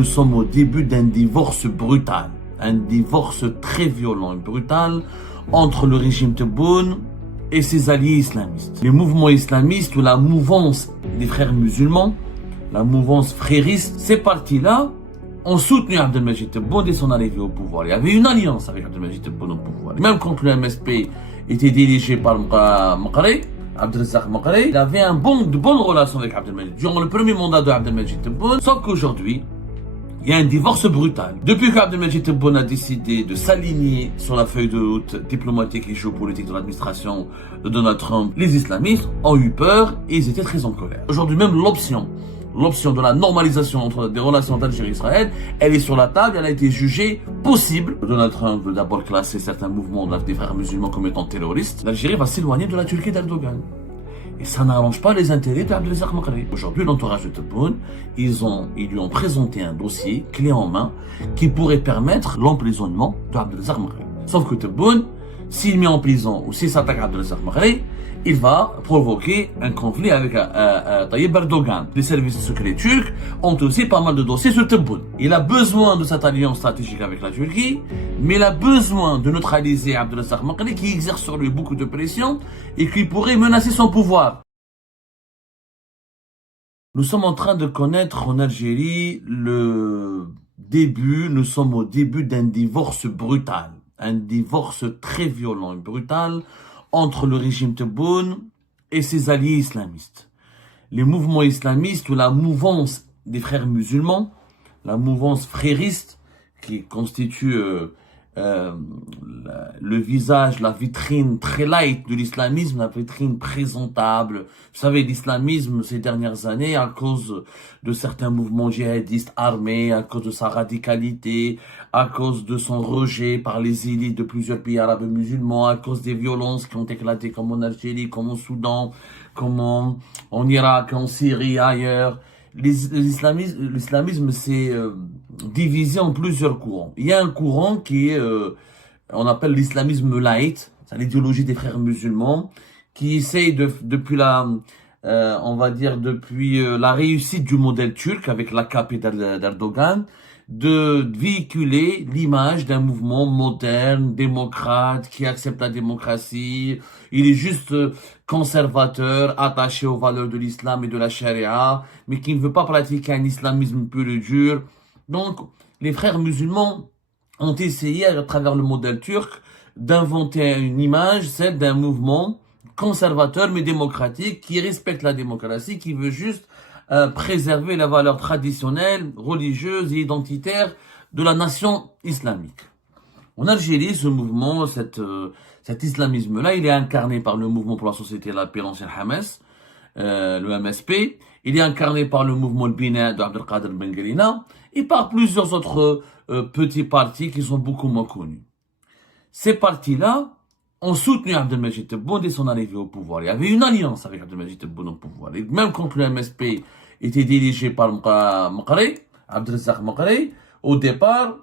nous sommes au début d'un divorce brutal. Un divorce très violent et brutal entre le régime Tebboune et ses alliés islamistes. Les mouvements islamistes ou la mouvance des frères musulmans, la mouvance frériste, ces partis-là ont soutenu Abdelmajid Tebboune dès son arrivée au pouvoir. Il y avait une alliance avec Abdelmajid Tebboune au pouvoir. Même quand le MSP était dirigé par Maqri, Abdelrazak Maqri, il avait de bonnes relations avec Abdelmajid durant le premier mandat de Abdelmajid Tebboune, sauf qu'aujourd'hui, il y a un divorce brutal. Depuis qu'Abdelmajid Tebboune a décidé de s'aligner sur la feuille de route diplomatique et géopolitique de l'administration de Donald Trump, les islamistes ont eu peur et ils étaient très en colère. Aujourd'hui même, l'option de la normalisation entre des relations d'Algérie et Israël, elle est sur la table, elle a été jugée possible. Donald Trump veut d'abord classer certains mouvements des frères musulmans comme étant terroristes. L'Algérie va s'éloigner de la Turquie d'Erdogan. Et ça n'arrange pas les intérêts d'Abdelrazak Maqri. Aujourd'hui, l'entourage de Tebboune, ils lui ont présenté un dossier clé en main qui pourrait permettre l'emprisonnement d'Abdelrazak Maqri. Sauf que Tebboune, s'il met en prison ou s'il s'attaque à Abdelrazak Maqri, il va provoquer un conflit avec Tayyip Erdogan. Les services secrets turcs ont aussi pas mal de dossiers sur Tebboune. Il a besoin de cette alliance stratégique avec la Turquie, mais il a besoin de neutraliser Abdelrazak Maqri qui exerce sur lui beaucoup de pression et qui pourrait menacer son pouvoir. Nous sommes en train de connaître en Algérie nous sommes au début d'un divorce brutal. Un divorce très violent et brutal entre le régime Tebboune et ses alliés islamistes. Les mouvements islamistes ou la mouvance des frères musulmans, la mouvance frériste qui constitue le visage, la vitrine très light de l'islamisme, la vitrine présentable. Vous savez, l'islamisme ces dernières années, à cause de certains mouvements djihadistes armés, à cause de sa radicalité, à cause de son rejet par les élites de plusieurs pays arabes et musulmans, à cause des violences qui ont éclaté comme en Algérie, comme au Soudan, comme en Irak, en Syrie, ailleurs. L'islamisme s'est divisé en plusieurs courants. Il y a un courant qui est, on appelle l'islamisme light, c'est l'idéologie des frères musulmans, qui essaye depuis la réussite du modèle turc avec l'AKP d'Erdogan, de véhiculer l'image d'un mouvement moderne, démocrate, qui accepte la démocratie. Il est juste conservateur, attaché aux valeurs de l'islam et de la charia, mais qui ne veut pas pratiquer un islamisme pur et dur. Donc, les frères musulmans ont essayé, à travers le modèle turc, d'inventer une image, celle d'un mouvement conservateur mais démocratique, qui respecte la démocratie, qui veut juste préserver les valeurs traditionnelles, religieuses et identitaires de la nation islamique. En Algérie, ce mouvement, cet islamisme-là, il est incarné par le mouvement pour la société et la paix, l'ancien Hamas, le MSP. Il est incarné par le mouvement Bina d'Abdelkader Bengelina et par plusieurs autres petits partis qui sont beaucoup moins connus. Ces partis-là ont soutenu Abdelmajid Tebboune dès son arrivée au pouvoir. Il y avait une alliance avec Abdelmajid Tebboune au pouvoir. Et même quand le MSP était dirigé par Maqri, Abdelrazak Maqri, au départ,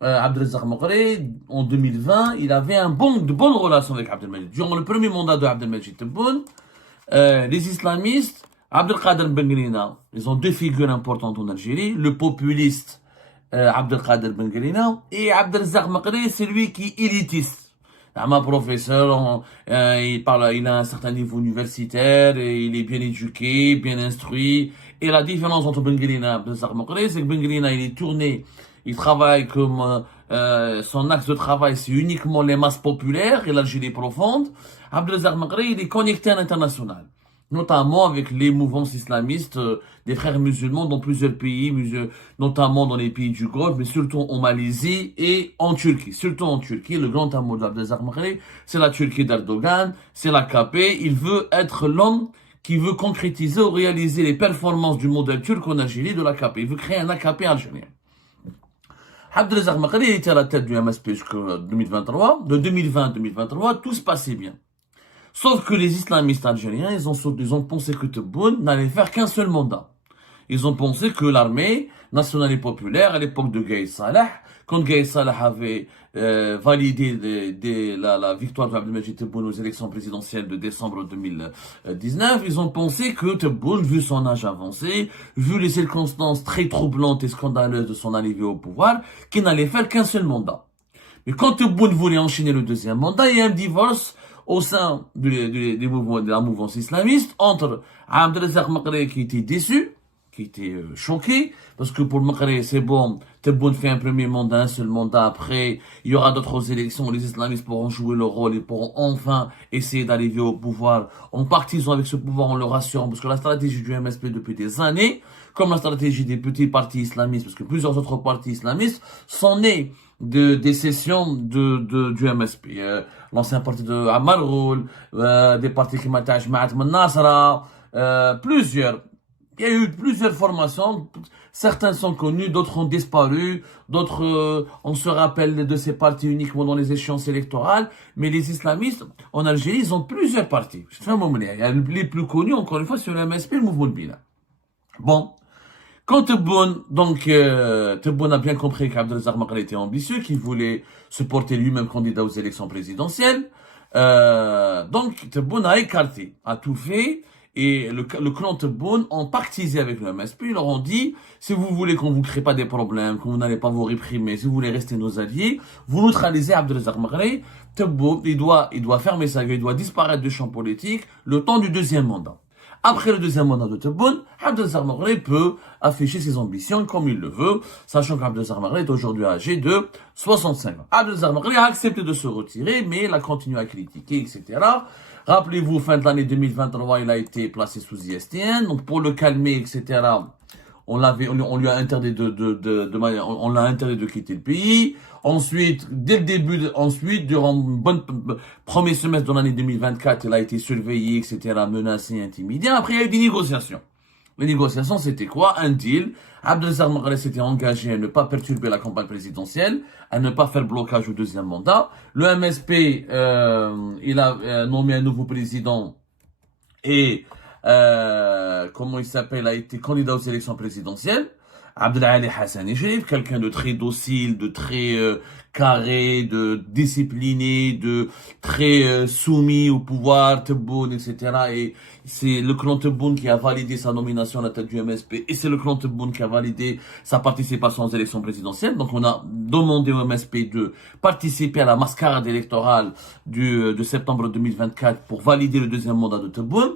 Abdelrazak Maqri, en 2020, il avait de bonnes relations avec Abdelmajid. Durant le premier mandat de Abdelmajid Tebboune, les islamistes, Abdelkader Bengelina, ils ont deux figures importantes en Algérie, le populiste Abdelkader Bengelina et Abdelrazak Maqri, c'est lui qui est élitiste. Un professeur, il a un certain niveau universitaire, et il est bien éduqué, bien instruit. Et la différence entre Bengelina et Abdelrazak Maqri, c'est que Bengelina, il est tourné, il travaille comme, son axe de travail, c'est uniquement les masses populaires et l'Algérie profonde. Abdelrazak Maqri, il est connecté à l'international, notamment avec les mouvances islamistes des frères musulmans dans plusieurs pays, notamment dans les pays du Golfe, mais surtout en Malaisie et en Turquie. Surtout en Turquie, le grand amour d'Abdelrazak Maqri, c'est la Turquie d'Erdogan, c'est l'AKP. Il veut être l'homme qui veut concrétiser ou réaliser les performances du modèle turc en Algérie de l'AKP. Il veut créer un AKP algérien. Abdelrazak Maqri était à la tête du MSP jusqu'en 2023. De 2020 à 2023, tout se passait bien. Sauf que les islamistes algériens, ils ont pensé que Tebboune n'allait faire qu'un seul mandat. Ils ont pensé que l'armée nationale et populaire à l'époque de Gaï Salah. Quand Gaï Salah avait validé la victoire de Abdelmadjid Tebboune aux élections présidentielles de décembre 2019, ils ont pensé que Tebboune, vu son âge avancé, vu les circonstances très troublantes et scandaleuses de son arrivée au pouvoir, qu'il n'allait faire qu'un seul mandat. Mais quand Tebboune voulait enchaîner le deuxième mandat, il y a un divorce au sein de la mouvance islamiste entre Abdelrazak Maqri qui était déçu, qui était choqué, parce que pour Maqri c'est bon, Tebboune fait un premier mandat, un seul mandat, après il y aura d'autres élections, les islamistes pourront jouer leur rôle et pourront enfin essayer d'arriver au pouvoir en partisans avec ce pouvoir en le rassurant, parce que la stratégie du MSP depuis des années, comme la stratégie des petits partis islamistes, parce que plusieurs autres partis islamistes sont nés des sessions du MSP. L'ancien parti de Ammar Ghoul, des partis qui m'attachent, Ma'at Nasra, plusieurs. Il y a eu plusieurs formations. Certains sont connus, d'autres ont disparu, d'autres, on se rappelle de ces partis uniquement dans les échéances électorales. Mais les islamistes, en Algérie, ils ont plusieurs partis. Il y a les plus connus, encore une fois, sur le MSP, le mouvement de Bila. Bon. Quand Tebboune, Tebboune a bien compris qu'Abdelrazak Maqri était ambitieux, qu'il voulait se porter lui-même candidat aux élections présidentielles, donc Tebboune a écarté, a tout fait, et le clan Tebboune ont pactisé avec le MSP, ils leur ont dit, si vous voulez qu'on vous crée pas des problèmes, que vous n'allez pas vous réprimer, si vous voulez rester nos alliés, vous neutralisez Abdelrazak Maqri, Tebboune, il doit fermer sa gueule, il doit disparaître du champ politique le temps du deuxième mandat. Après le deuxième mandat de Tebboune, Abdelrazak Maqri peut afficher ses ambitions comme il le veut, sachant qu'Abdelrazak Maqri est aujourd'hui âgé de 65 ans. Abdelrazak Maqri a accepté de se retirer, mais il a continué à critiquer, etc. Rappelez-vous, fin de l'année 2023, il a été placé sous ISTN, donc pour le calmer, etc., on lui a interdit on l'a interdit de quitter le pays. Ensuite, dès le début, durant premier semestre de l'année 2024, il a été surveillé, etc., menacé, intimidé. Après, il y a eu des négociations. Les négociations, c'était quoi? Un deal. Abdelrazak Maqri s'était engagé à ne pas perturber la campagne présidentielle, à ne pas faire blocage au deuxième mandat. Le MSP, il a nommé un nouveau président et comment il s'appelle, a été candidat aux élections présidentielles. Abdelali Hassani Chérif, quelqu'un de très docile, de très carré, de discipliné, de très soumis au pouvoir, Tebboune, etc. Et c'est le clan Tebboune qui a validé sa nomination à la tête du MSP, et c'est le clan Tebboune qui a validé sa participation aux élections présidentielles. Donc on a demandé au MSP de participer à la mascarade électorale de septembre 2024 pour valider le deuxième mandat de Tebboune.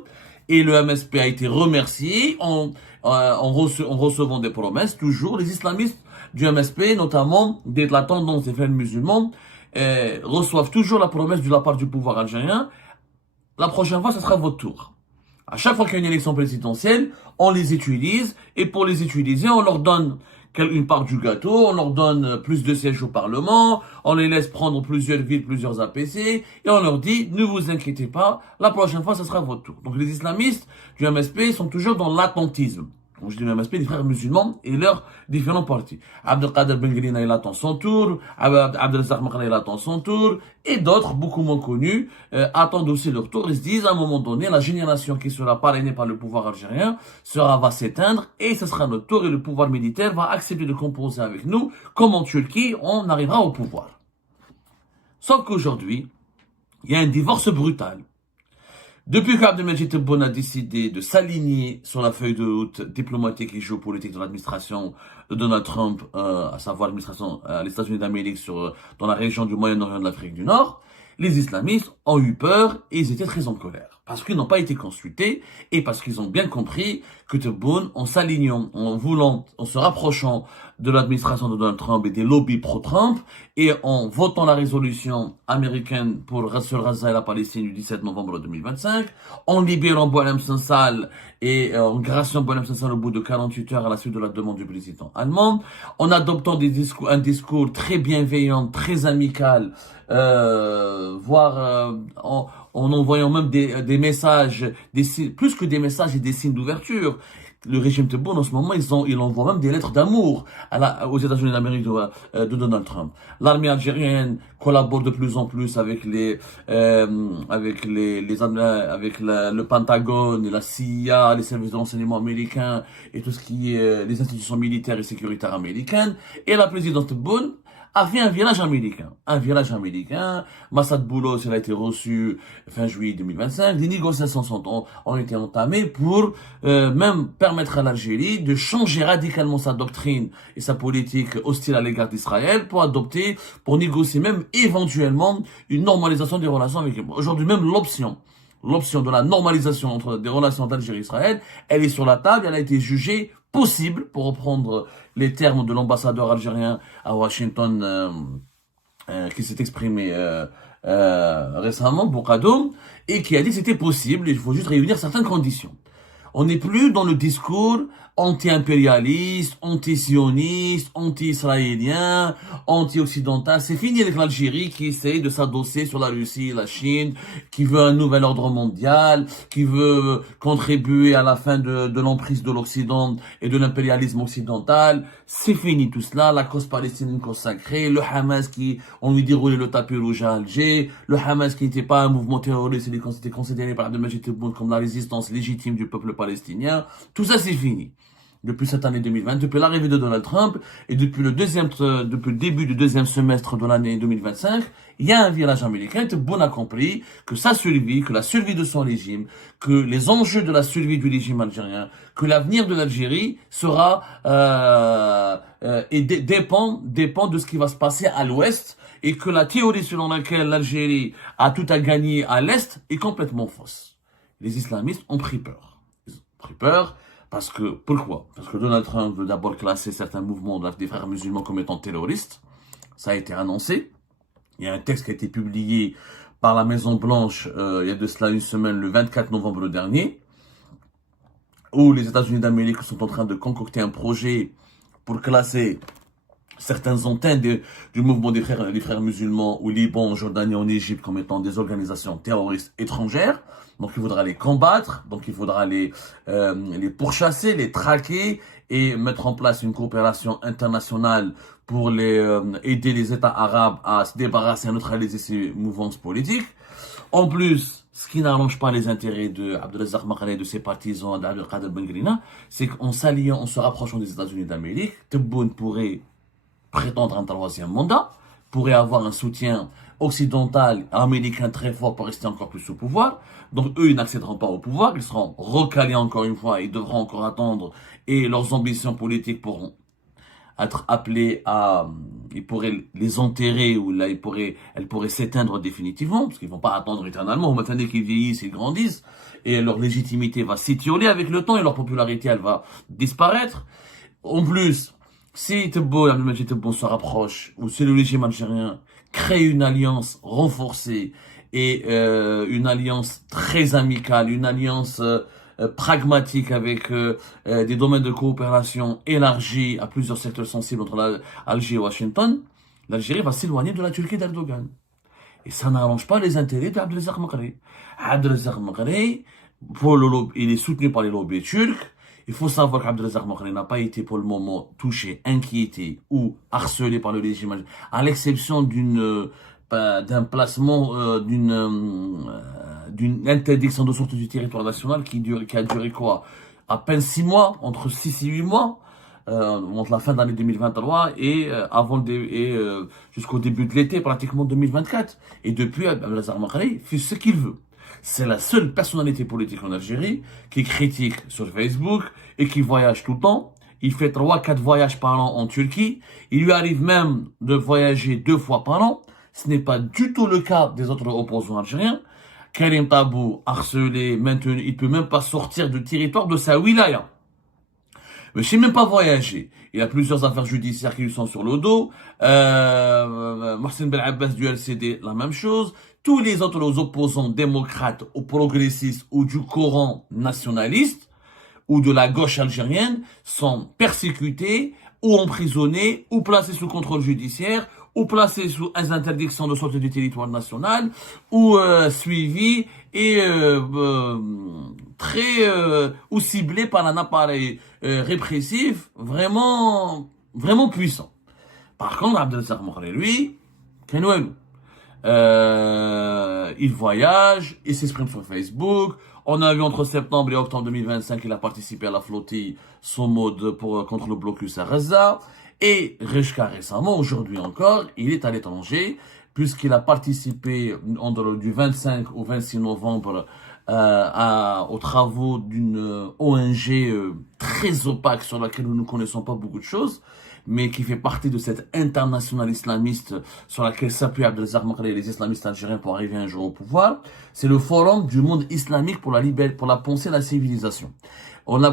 Et le MSP a été remercié en recevant des promesses. Toujours, les islamistes du MSP, notamment de la tendance des frères musulmans, reçoivent toujours la promesse de la part du pouvoir algérien. La prochaine fois, ce sera votre tour. À chaque fois qu'il y a une élection présidentielle, on les utilise, et pour les utiliser, on leur donne une part du gâteau, on leur donne plus de sièges au Parlement, on les laisse prendre plusieurs villes, plusieurs APC, et on leur dit, ne vous inquiétez pas, la prochaine fois, ce sera votre tour. Donc les islamistes du MSP sont toujours dans l'attentisme. Quand je dis le MSP, les frères musulmans et leurs différents partis. Abdelkader Ben Grina, il attend son tour, Abdelrazak Maqri, il attend son tour, et d'autres, beaucoup moins connus, attendent aussi leur tour. Ils se disent, à un moment donné, la génération qui sera parrainée par le pouvoir algérien va s'éteindre, et ce sera notre tour, et le pouvoir militaire va accepter de composer avec nous, comme en Turquie, on arrivera au pouvoir. Sauf qu'aujourd'hui, il y a un divorce brutal. Depuis qu'Abdelmadjid Tebboune a décidé de s'aligner sur la feuille de route diplomatique et géopolitique de l'administration de Donald Trump, à savoir l'administration les États-Unis d'Amérique dans la région du Moyen-Orient de l'Afrique du Nord, les islamistes ont eu peur et ils étaient très en colère. Parce qu'ils n'ont pas été consultés et parce qu'ils ont bien compris que Tebboune, en s'alignant, en se rapprochant de l'administration de Donald Trump et des lobbies pro-Trump, et en votant la résolution américaine sur Gaza et la Palestine du 17 novembre 2025, en libérant Boualem Sansal et en graciant Boualem Sansal au bout de 48 heures à la suite de la demande du président allemand, en adoptant un discours très bienveillant, très amical, voire en envoyant même des messages, plus que des messages et des signes d'ouverture. le régime Tebboune, en ce moment, il envoie même des lettres d'amour aux États-Unis d'Amérique de Donald Trump. L'armée algérienne collabore de plus en plus avec le Pentagone, la CIA, les services de renseignement américains et tout ce qui est les institutions militaires et sécuritaires américaines. Et la présidente Tebboune a fait un virage américain. Massad Boulos, il a été reçu fin juillet 2025. Des négociations ont été entamées pour même permettre à l'Algérie de changer radicalement sa doctrine et sa politique hostile à l'égard d'Israël pour négocier même éventuellement une normalisation des relations avec eux. Aujourd'hui, même l'option de la normalisation des relations d'Algérie et Israël, elle est sur la table, elle a été jugée possible, pour reprendre les termes de l'ambassadeur algérien à Washington qui s'est exprimé récemment, Bourkadoum, et qui a dit que c'était possible, il faut juste réunir certaines conditions. On n'est plus dans le discours anti-impérialiste, anti-sioniste, anti-israélien, anti-occidental. C'est fini avec l'Algérie qui essaye de s'adosser sur la Russie et la Chine, qui veut un nouvel ordre mondial, qui veut contribuer à la fin de l'emprise de l'Occident et de l'impérialisme occidental. C'est fini tout cela. La cause palestinienne consacrée, le Hamas on lui déroulait le tapis rouge à Alger, le Hamas qui n'était pas un mouvement terroriste, il était considéré par Abdelmajid Tebboune comme la résistance légitime du peuple palestinien. Tout ça, c'est fini. Depuis cette année 2020, depuis l'arrivée de Donald Trump et depuis le début du deuxième semestre de l'année 2025, il y a un virage américain. Tebboune a compris que sa survie, que la survie de son régime, que les enjeux de la survie du régime algérien, que l'avenir de l'Algérie dépend de ce qui va se passer à l'ouest, et que la théorie selon laquelle l'Algérie a tout à gagner à l'est est complètement fausse. Les islamistes ont pris peur. Pourquoi? Parce que Donald Trump veut d'abord classer certains mouvements des frères musulmans comme étant terroristes. Ça a été annoncé. Il y a un texte qui a été publié par la Maison Blanche il y a de cela une semaine, le 24 novembre dernier, où les États-Unis d'Amérique sont en train de concocter un projet pour classer certaines antennes du mouvement des frères musulmans au Liban, en Jordanie, en Égypte comme étant des organisations terroristes étrangères. Donc il faudra les combattre, donc il faudra les pourchasser, les traquer et mettre en place une coopération internationale pour aider les États arabes à se débarrasser, à neutraliser ces mouvances politiques. En plus, ce qui n'arrange pas les intérêts de Abdelazak Makhari et de ses partisans, d'Abdelkader Ben Grina, c'est qu'en s'alliant, en se rapprochant des États-Unis d'Amérique, Tebboune pourrait prétendre un troisième mandat, pourrait avoir un soutien occidental, américain très fort pour rester encore plus au pouvoir. Donc eux, ils n'accéderont pas au pouvoir, ils seront recalés encore une fois, ils devront encore attendre et leurs ambitions politiques pourront être appelées ils pourraient les enterrer ou là, elles pourraient s'éteindre définitivement parce qu'ils vont pas attendre éternellement. Maintenant qu'ils vieillissent, ils grandissent et leur légitimité va s'étioler avec le temps et leur popularité, elle va disparaître. En plus, si Abdelmajid Tebboune se rapproche ou si le régime algérien crée une alliance renforcée et une alliance très amicale, une alliance pragmatique avec des domaines de coopération élargis à plusieurs secteurs sensibles entre Alger et Washington, l'Algérie va s'éloigner de la Turquie d'Erdogan. Et ça n'arrange pas les intérêts d'Abdelazak Makhari. Abdelazak Makhari, il est soutenu par les lobbies turcs. Il faut savoir qu'Abdelazak Makhari n'a pas été pour le moment touché, inquiété ou harcelé par le régime, à l'exception d'un placement, d'une interdiction de sortie du territoire national qui a duré quoi? À peine 6 mois, entre 6 et 8 mois, entre la fin de l'année 2023 et jusqu'au début de l'été, pratiquement 2024. Et depuis, Abdelazak Makhari fait ce qu'il veut. C'est la seule personnalité politique en Algérie qui critique sur Facebook et qui voyage tout le temps. Il fait 3-4 voyages par an en Turquie. Il lui arrive même de voyager 2 fois par an. Ce n'est pas du tout le cas des autres opposants algériens. Karim Tabou, harcelé, maintenu, il peut même pas sortir du territoire de sa wilaya. Mais je sais même pas voyager. Il y a plusieurs affaires judiciaires qui lui sont sur le dos. Mohsen Ben Abbas du LCD, la même chose. Tous les autres opposants démocrates ou progressistes ou du courant nationaliste ou de la gauche algérienne sont persécutés ou emprisonnés ou placés sous contrôle judiciaire ou placés sous interdictions de sortie du territoire national ou suivis et très ou ciblé par un appareil répressif vraiment puissant. Par contre, Abdelaziz Mokhri, lui, il voyage, il s'exprime sur Facebook. On a vu entre septembre et octobre 2025 qu'il a participé à la flottille Somod contre le blocus à Gaza. Et jusqu'à récemment, aujourd'hui encore, il est à l'étranger puisqu'il a participé du 25 au 26 novembre aux travaux d'une ONG très opaque sur laquelle nous ne connaissons pas beaucoup de choses, mais qui fait partie de cette internationale islamiste sur laquelle s'appuie Abdelaziz Mokhri et les islamistes algériens pour arriver un jour au pouvoir. C'est le Forum du monde islamique pour la pensée et la civilisation.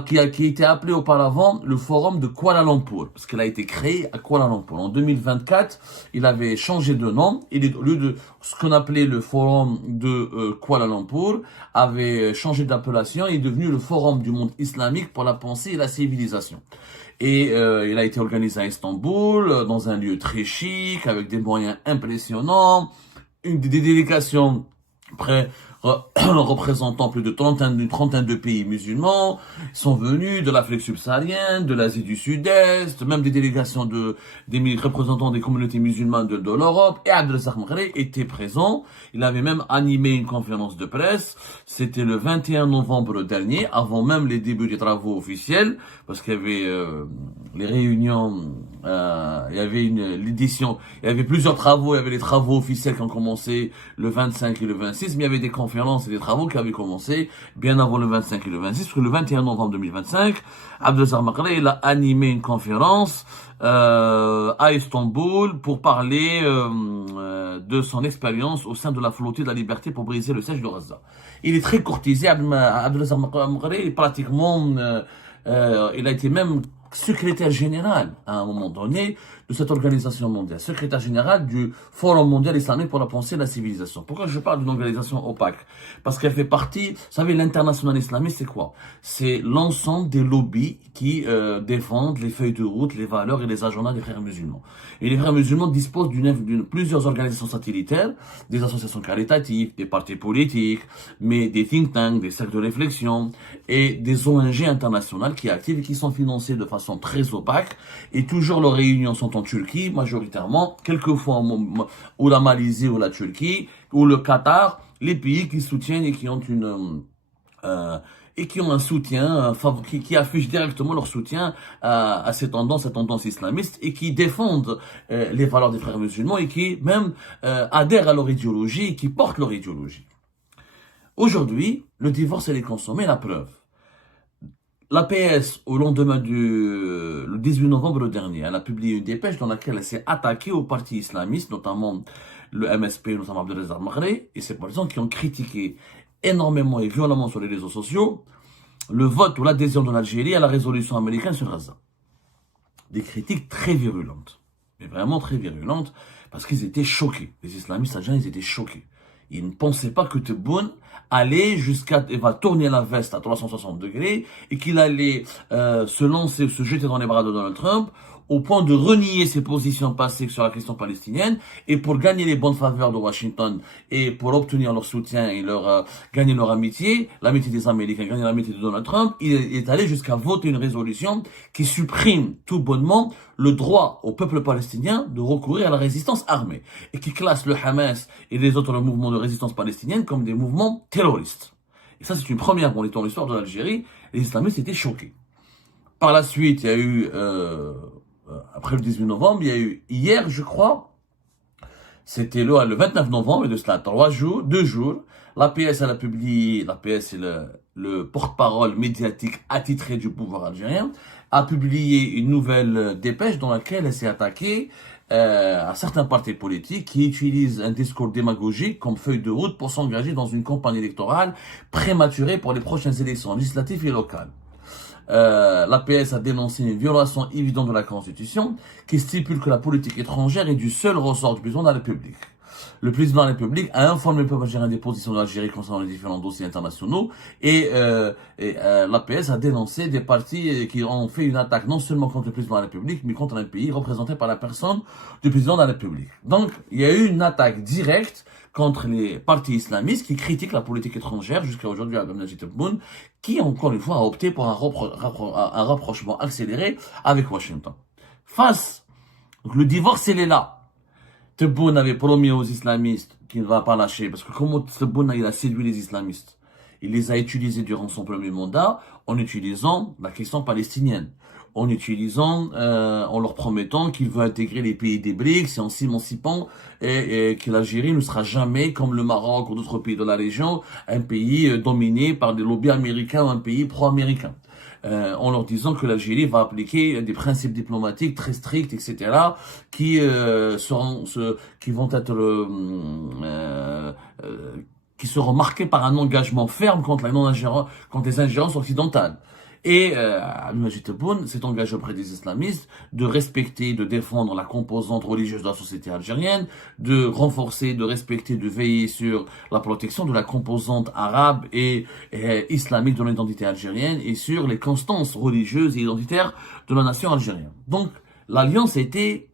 Qui a été appelé auparavant le Forum de Kuala Lumpur, parce qu'il a été créé à Kuala Lumpur. En 2024, il avait changé de nom. Au lieu de ce qu'on appelait le Forum de Kuala Lumpur, avait changé d'appellation et est devenu le Forum du monde islamique pour la pensée et la civilisation. Et il a été organisé à Istanbul, dans un lieu très chic, avec des moyens impressionnants, des délégations représentant plus d'une trentaine de pays musulmans sont venus de l'Afrique subsaharienne, de l'Asie du Sud-Est, même des délégations des représentants des communautés musulmanes de l'Europe. Et Abdelaziz Mokhri était présent. Il avait même animé une conférence de presse. C'était le 21 novembre dernier, avant même les débuts des travaux officiels, parce qu'il y avait les réunions, il y avait l'édition, il y avait plusieurs travaux, il y avait les travaux officiels qui ont commencé le 25 et le 26, mais il y avait des conférences et des travaux qui avaient commencé bien avant le 25 et le 26, parce que le 21 novembre 2025, Abdelaziz Mokhri, il a animé une conférence à Istanbul pour parler de son expérience au sein de la flottille de la liberté pour briser le siège de Gaza. Il est très courtisé, Abdelaziz Mokhri, pratiquement, il a été même secrétaire général à un moment donné de cette organisation mondiale, secrétaire général du Forum mondial islamique pour la pensée et la civilisation. Pourquoi je parle d'une organisation opaque? Parce qu'elle fait partie, vous savez, l'international islamiste, c'est quoi? C'est l'ensemble des lobbies qui défendent les feuilles de route, les valeurs et les agendas des frères musulmans. Et les frères musulmans disposent d'une plusieurs organisations satellitaires, des associations caritatives, des partis politiques, mais des think tanks, des cercles de réflexion et des ONG internationales qui activent et qui sont financées de façon très opaque. Et toujours leurs réunions sont en Turquie, majoritairement, quelquefois ou la Malaisie ou la Turquie, ou le Qatar, les pays qui soutiennent et qui ont un soutien, qui affichent directement leur soutien à ces tendances islamistes et qui défendent les valeurs des frères musulmans et qui même adhèrent à leur idéologie et qui portent leur idéologie. Aujourd'hui, le divorce est consommé, la preuve. L'APS, au lendemain le 18 novembre dernier, elle a publié une dépêche dans laquelle elle s'est attaquée aux partis islamistes, notamment le MSP, notamment Abdelaziz Mokhri, et ces partisans qui ont critiqué énormément et violemment sur les réseaux sociaux le vote ou l'adhésion de l'Algérie à la résolution américaine sur Gaza. Des critiques très virulentes, mais vraiment très virulentes, parce qu'ils étaient choqués. Les islamistes algériens, ils étaient choqués. Ils ne pensaient pas que Tebboune allait va tourner la veste à 360 degrés et qu'il allait se jeter dans les bras de Donald Trump au point de renier ses positions passées sur la question palestinienne et pour gagner les bonnes faveurs de Washington et pour obtenir leur soutien et gagner leur amitié, l'amitié des Américains, gagner l'amitié de Donald Trump, il est allé jusqu'à voter une résolution qui supprime tout bonnement le droit au peuple palestinien de recourir à la résistance armée et qui classe le Hamas et les autres mouvements de résistance palestinienne comme des mouvements terroristes. Et ça, c'est une première dans l'histoire de l'Algérie. Les islamistes étaient choqués. Par la suite, il y a eu après le 18 novembre, il y a eu hier, je crois, c'était le 29 novembre, et de cela 2 jours, l'APS, elle a publié, l'APS c'est le porte-parole médiatique attitré du pouvoir algérien, a publié une nouvelle dépêche dans laquelle elle s'est attaquée à certains partis politiques qui utilisent un discours démagogique comme feuille de route pour s'engager dans une campagne électorale prématurée pour les prochaines élections législatives et locales. L'APS a dénoncé une violation évidente de la Constitution qui stipule que la politique étrangère est du seul ressort du président de la République. le président de la République a informé le peuple algérien des positions de l'Algérie concernant les différents dossiers internationaux et l'APS a dénoncé des partis qui ont fait une attaque non seulement contre le président de la République, mais contre un pays représenté par la personne du président de la République. Donc, il y a eu une attaque directe contre les partis islamistes qui critiquent la politique étrangère jusqu'à aujourd'hui à Abdelmajid Tebboune, qui encore une fois a opté pour un rapprochement accéléré avec Washington. Donc le divorce, il est là. Tebboune avait promis aux islamistes qu'il ne va pas lâcher, parce que comment Tebboune il a séduit les islamistes? Il les a utilisés durant son premier mandat en utilisant la question palestinienne, en leur promettant qu'il veut intégrer les pays des BRICS et en s'émancipant et que l'Algérie ne sera jamais, comme le Maroc ou d'autres pays de la région, un pays dominé par des lobbies américains ou un pays pro-américain. En leur disant que l'Algérie va appliquer des principes diplomatiques très stricts, etc., qui vont être qui seront marqués par un engagement ferme contre les ingérences occidentales. Et Abdelmajid Tebboune s'est engagé auprès des islamistes de respecter, de défendre la composante religieuse de la société algérienne, de renforcer, de respecter, de veiller sur la protection de la composante arabe et islamique de l'identité algérienne et sur les constances religieuses et identitaires de la nation algérienne. Donc, l'alliance a été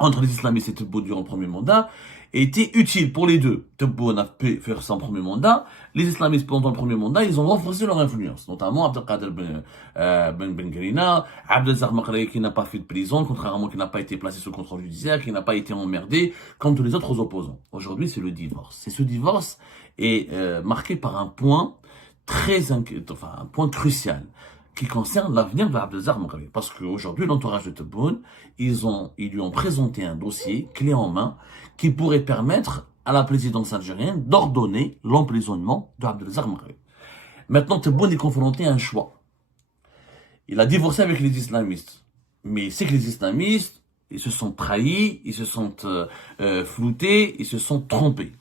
entre les islamistes et Tebboune durant le premier mandat était utile pour les deux. Tebboune a pu faire son premier mandat. Les islamistes, pendant le premier mandat, ils ont renforcé leur influence, notamment Abdelkader Ben Grina, Abdelzak Makhraï qui n'a pas fait de prison, contrairement qui n'a pas été placé sous contrôle judiciaire, qui n'a pas été emmerdé, comme tous les autres opposants. Aujourd'hui, c'est le divorce. Et ce divorce est marqué par un point un point crucial qui concerne l'avenir de Abdelzak Makhraï. Parce qu'aujourd'hui, l'entourage de Tebboune, ils lui ont présenté un dossier clé en main qui pourrait permettre à la présidence algérienne d'ordonner l'emprisonnement de Abdelzak Makhraï. Maintenant, Tebboune est confronté à un choix. Il a divorcé avec les islamistes. Mais c'est que les islamistes, ils se sont trahis, ils se sont floutés, ils se sont trompés.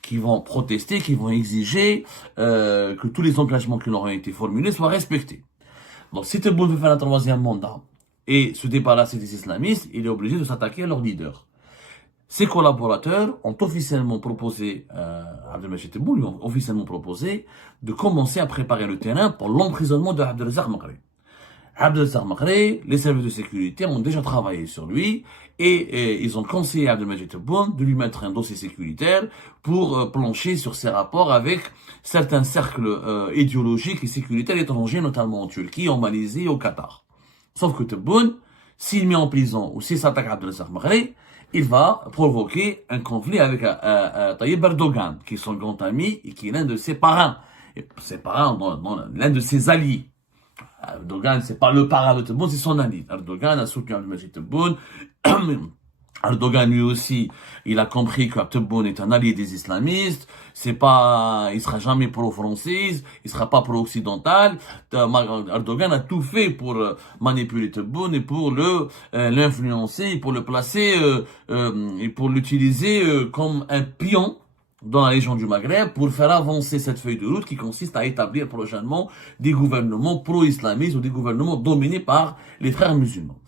Qui vont protester, qui vont exiger que tous les engagements qui leur ont été formulés soient respectés. Donc, si Tebboune veut faire un troisième mandat et se débarrasser des islamistes, il est obligé de s'attaquer à leur leader. Ses collaborateurs ont officiellement proposé, Abdelmajid Tebboune lui ont officiellement proposé de commencer à préparer le terrain pour l'emprisonnement de Abdelzak Makhraï. Abdelzak Makhraï, les services de sécurité ont déjà travaillé sur lui et ils ont conseillé à Abdelmajid Tebboune de lui mettre un dossier sécuritaire pour plancher sur ses rapports avec certains cercles idéologiques et sécuritaires étrangers, notamment en Turquie, en Malaisie et au Qatar. Sauf que Tebboune, s'il met en prison ou s'il s'attaque à Abdelzak Makhraï, il va provoquer un conflit avec Tayyip Erdogan, qui est son grand ami et qui est l'un de ses parrains. Et ses parrains, l'un de ses alliés. Erdogan, c'est pas le parrain de Tebboune, c'est son ami. Erdogan a soutenu Abdelmajid Tebboune. Erdogan, lui aussi, il a compris que Tebboune est un allié des islamistes. Il sera jamais pro-français, il sera pas pro-occidental. Erdogan a tout fait pour manipuler Tebboune et pour l'influencer, pour le placer et pour l'utiliser comme un pion dans la région du Maghreb pour faire avancer cette feuille de route qui consiste à établir prochainement des gouvernements pro-islamistes ou des gouvernements dominés par les frères musulmans.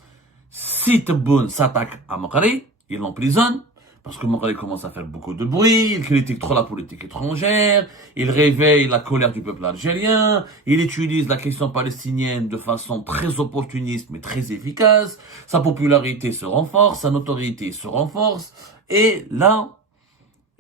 Si Tebboune s'attaque à Makhraï, il l'emprisonne, parce que Makhraï commence à faire beaucoup de bruit, il critique trop la politique étrangère, il réveille la colère du peuple algérien, il utilise la question palestinienne de façon très opportuniste mais très efficace, sa popularité se renforce, sa notoriété se renforce, et là,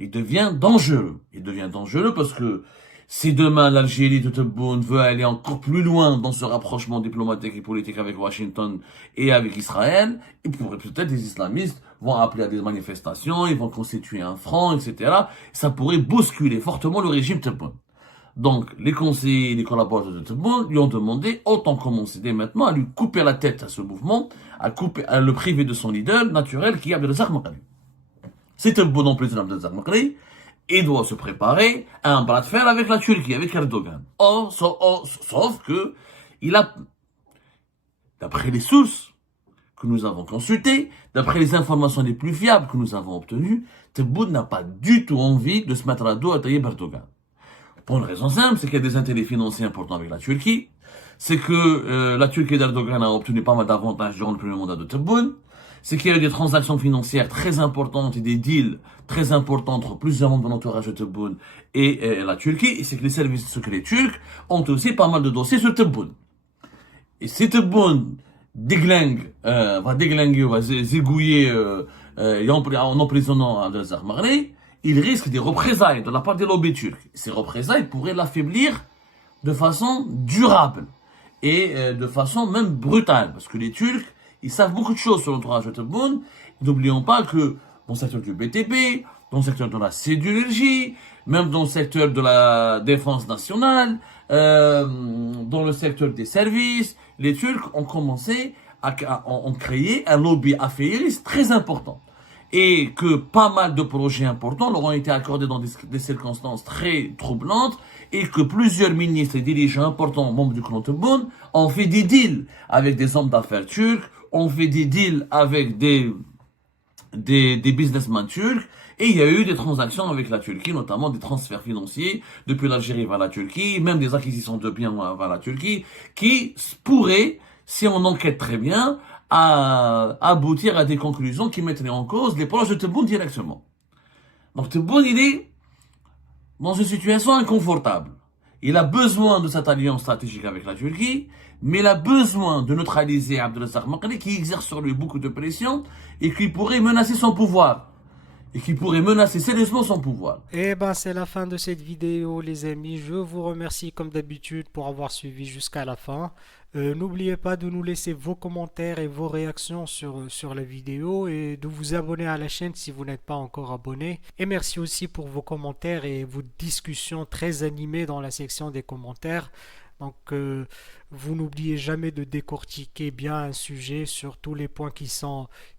il devient dangereux. Il devient dangereux parce que si demain l'Algérie de Tebboune veut aller encore plus loin dans ce rapprochement diplomatique et politique avec Washington et avec Israël, et peut-être les islamistes vont appeler à des manifestations, ils vont constituer un front, etc. Ça pourrait bousculer fortement le régime Tebboune. Donc, les conseillers et les collaborateurs de Tebboune lui ont demandé, autant commencer dès maintenant, à lui couper la tête à ce mouvement, à le priver de son leader naturel qui est Abdelzak Makhraï. C'est un bon emprisonnement Abdelzak Makhraï, il doit se préparer à un bras de fer avec la Turquie, avec Erdogan. Sauf que, d'après les sources que nous avons consultées, d'après les informations les plus fiables que nous avons obtenues, Tebboune n'a pas du tout envie de se mettre à dos à Tayyip Erdogan. Pour une raison simple, c'est qu'il y a des intérêts financiers importants avec la Turquie, c'est que la Turquie d'Erdogan a obtenu pas mal d'avantages durant le premier mandat de Tebboune, c'est qu'il y a eu des transactions financières très importantes et des deals très importants entre plusieurs membres de l'entourage de Tebboune et la Turquie. Et c'est que les services secrets turcs ont aussi pas mal de dossiers sur Tebboune. Et si Tebboune va déglinguer, va zigouiller en emprisonnant Abdelaziz Maghri, il risque des représailles de la part des lobbies turcs. Ces représailles pourraient l'affaiblir de façon durable et de façon même brutale. Parce que les Turcs, ils savent beaucoup de choses sur l'entourage de Tebboune. N'oublions pas que dans le secteur du BTP, dans le secteur de la sidérurgie, même dans le secteur de la défense nationale, dans le secteur des services, les Turcs ont commencé ont créé un lobby affairiste très important. Et que pas mal de projets importants leur ont été accordés dans des circonstances très troublantes et que plusieurs ministres et dirigeants importants, membres du clan Tebboune, ont fait des deals avec des hommes d'affaires turcs, ont fait des deals avec des businessmen turcs, et il y a eu des transactions avec la Turquie, notamment des transferts financiers depuis l'Algérie vers la Turquie, même des acquisitions de biens vers la Turquie, qui pourraient, si on enquête très bien, aboutir à des conclusions qui mettraient en cause les proches de Tebboune directement. Donc Tebboune, il est dans une situation inconfortable. Il a besoin de cette alliance stratégique avec la Turquie, mais il a besoin de neutraliser Abdelaziz Maghri qui exerce sur lui beaucoup de pression et qui pourrait menacer son pouvoir. Et qui pourrait menacer sérieusement son pouvoir. Et ben c'est la fin de cette vidéo les amis. Je vous remercie comme d'habitude pour avoir suivi jusqu'à la fin. N'oubliez pas de nous laisser vos commentaires et vos réactions sur la vidéo et de vous abonner à la chaîne si vous n'êtes pas encore abonné. Et merci aussi pour vos commentaires et vos discussions très animées dans la section des commentaires. Donc, vous n'oubliez jamais de décortiquer bien un sujet sur tous les points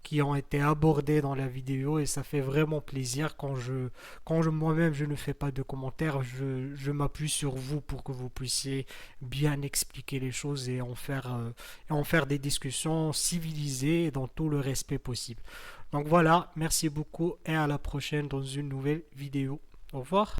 qui ont été abordés dans la vidéo et ça fait vraiment plaisir quand moi-même je ne fais pas de commentaires, je m'appuie sur vous pour que vous puissiez bien expliquer les choses et en faire des discussions civilisées et dans tout le respect possible. Donc voilà, merci beaucoup et à la prochaine dans une nouvelle vidéo. Au revoir.